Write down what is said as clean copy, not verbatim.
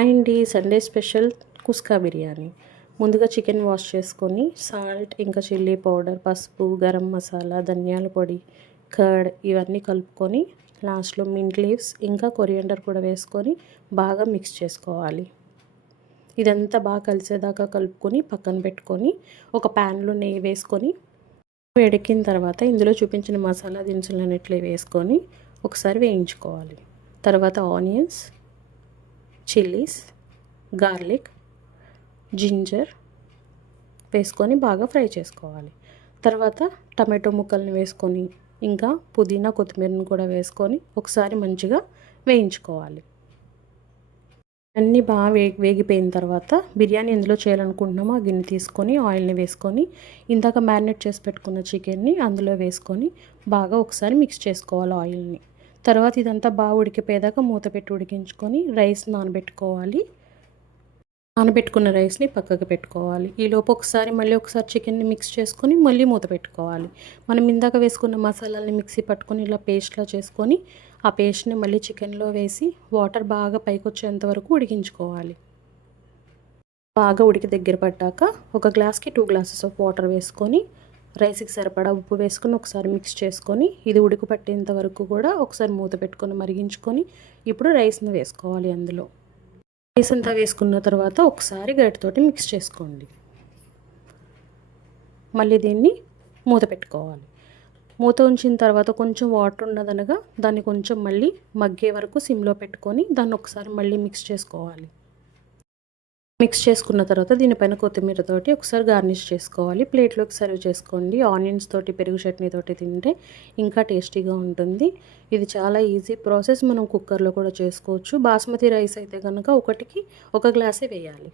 And ఈ Sunday special kuska biryani. ముందుగా chicken wash చేసుకొని సాల్ట్, ఇంకా చిల్లీ పౌడర్, పసుపు, గరం మసాలా, ధనియాల పొడి, కర్డ్ ఇవన్నీ కలుపుకొని లాస్ట్లో మింట్ లీవ్స్ ఇంకా కొరియండర్ కూడా వేసుకొని బాగా మిక్స్ చేసుకోవాలి. ఇదంతా బాగా కలిసేదాకా కలుపుకొని పక్కన పెట్టుకొని ఒక ప్యాన్లో నెయ్యి వేసుకొని వేడెక్కిన తర్వాత ఇందులో చూపించిన మసాలా దినుసులన్నిటిని వేసుకొని ఒకసారి వేయించుకోవాలి. తర్వాత ఆనియన్స్, చిల్లీస్, గార్లిక్, జింజర్ వేసుకొని బాగా ఫ్రై చేసుకోవాలి. తర్వాత టమాటో ముక్కల్ని వేసుకొని ఇంకా పుదీనా, కొత్తిమీరను కూడా వేసుకొని ఒకసారి మంచిగా వేయించుకోవాలి. అన్నీ బాగా వేగిపోయిన తర్వాత బిర్యానీ ఎందులో చేయాలనుకుంటున్నామో ఆ గిన్నె తీసుకొని ఆయిల్ని వేసుకొని ఇందాక మ్యారినేట్ చేసి పెట్టుకున్న చికెన్ని అందులో వేసుకొని బాగా ఒకసారి మిక్స్ చేసుకోవాలి ఆయిల్ని. తర్వాత ఇదంతా బాగా ఉడికిపోయేదాకా మూత పెట్టి ఉడికించుకొని రైస్ నానబెట్టుకోవాలి. నానబెట్టుకున్న రైస్ని పక్కకు పెట్టుకోవాలి. ఈలోపు మళ్ళీ ఒకసారి చికెన్ని మిక్స్ చేసుకొని మళ్ళీ మూత పెట్టుకోవాలి. మనం ఇందాక వేసుకున్న మసాలాలని మిక్సీ పట్టుకొని ఇలా పేస్ట్లా చేసుకొని ఆ పేస్ట్ని మళ్ళీ చికెన్లో వేసి వాటర్ బాగా పైకి వచ్చేంత వరకు ఉడికించుకోవాలి. బాగా ఉడికి దగ్గర పడ్డాక ఒక గ్లాస్కి 2 గ్లాసెస్ ఆఫ్ వాటర్ వేసుకొని రైస్కి సరిపడా ఉప్పు వేసుకొని ఒకసారి మిక్స్ చేసుకొని ఇది ఉడుకు పట్టేంత వరకు కూడా ఒకసారి మూత పెట్టుకొని మరిగించుకొని ఇప్పుడు రైస్ని వేసుకోవాలి. అందులో రైస్ అంతా వేసుకున్న తర్వాత ఒకసారి గరిటెతోటి మిక్స్ చేసుకోండి. మళ్ళీ దీన్ని మూత పెట్టుకోవాలి. మూత ఉంచిన తర్వాత కొంచెం వాటర్ ఉన్నదనగా దాన్ని కొంచెం మళ్ళీ మగ్గే వరకు సిమ్లో పెట్టుకొని దాన్ని ఒకసారి మళ్ళీ మిక్స్ చేసుకోవాలి. మిక్స్ చేసుకున్న తర్వాత దీనిపైన కొత్తిమీరతోటి ఒకసారి గార్నిష్ చేసుకోవాలి. ప్లేట్లోకి సర్వ్ చేసుకోండి. ఆనియన్స్ తోటి, పెరుగు చట్నీతోటి తింటే ఇంకా టేస్టీగా ఉంటుంది. ఇది చాలా ఈజీ ప్రాసెస్. మనం కుక్కర్లో కూడా చేసుకోవచ్చు. బాస్మతి రైస్ అయితే కనుక ఒకటికి 1 గ్లాసే వేయాలి.